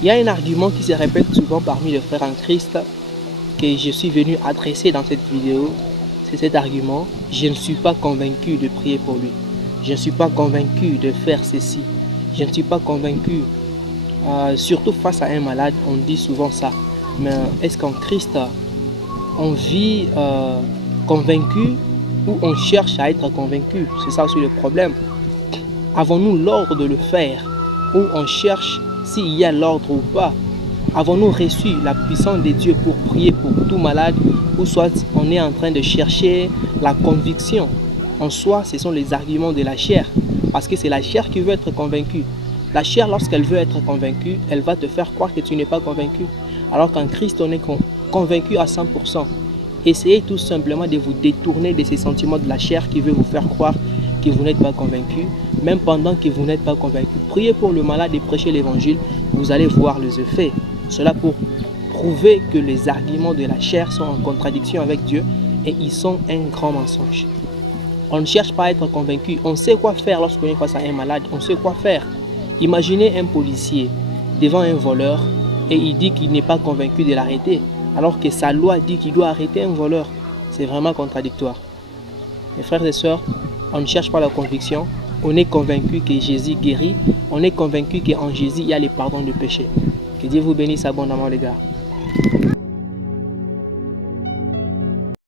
Il y a un argument qui se répète souvent parmi les frères en Christ que je suis venu adresser dans cette vidéo. C'est cet argument: je ne suis pas convaincu de prier pour lui. Je ne suis pas convaincu de faire ceci. Je ne suis pas convaincu. Surtout face à un malade, on dit souvent ça. Mais est-ce qu'en Christ, on vit convaincu ou on cherche à être convaincu? C'est ça aussi le problème. Avons-nous l'ordre de le faire ou on cherche s'il y a l'ordre ou pas? Avons-nous reçu la puissance de Dieu pour prier pour tout malade, ou soit on est en train de chercher la conviction? En soi, ce sont les arguments de la chair, parce que c'est la chair qui veut être convaincue. La chair, lorsqu'elle veut être convaincue, elle va te faire croire que tu n'es pas convaincu. Alors qu'en Christ, on est convaincu à 100%. Essayez tout simplement de vous détourner de ces sentiments de la chair qui veut vous faire croire que vous n'êtes pas convaincu. Même pendant que vous n'êtes pas convaincu, priez pour le malade et prêchez l'évangile, vous allez voir les effets. Cela pour prouver que les arguments de la chair sont en contradiction avec Dieu et ils sont un grand mensonge. On ne cherche pas à être convaincu, on sait quoi faire lorsqu'on est face à un malade, on sait quoi faire. Imaginez un policier devant un voleur et il dit qu'il n'est pas convaincu de l'arrêter, alors que sa loi dit qu'il doit arrêter un voleur. C'est vraiment contradictoire. Mes frères et sœurs, on ne cherche pas la conviction, on est convaincu que Jésus guérit, on est convaincu qu'en Jésus il y a le pardon du péché. Que Dieu vous bénisse abondamment les gars.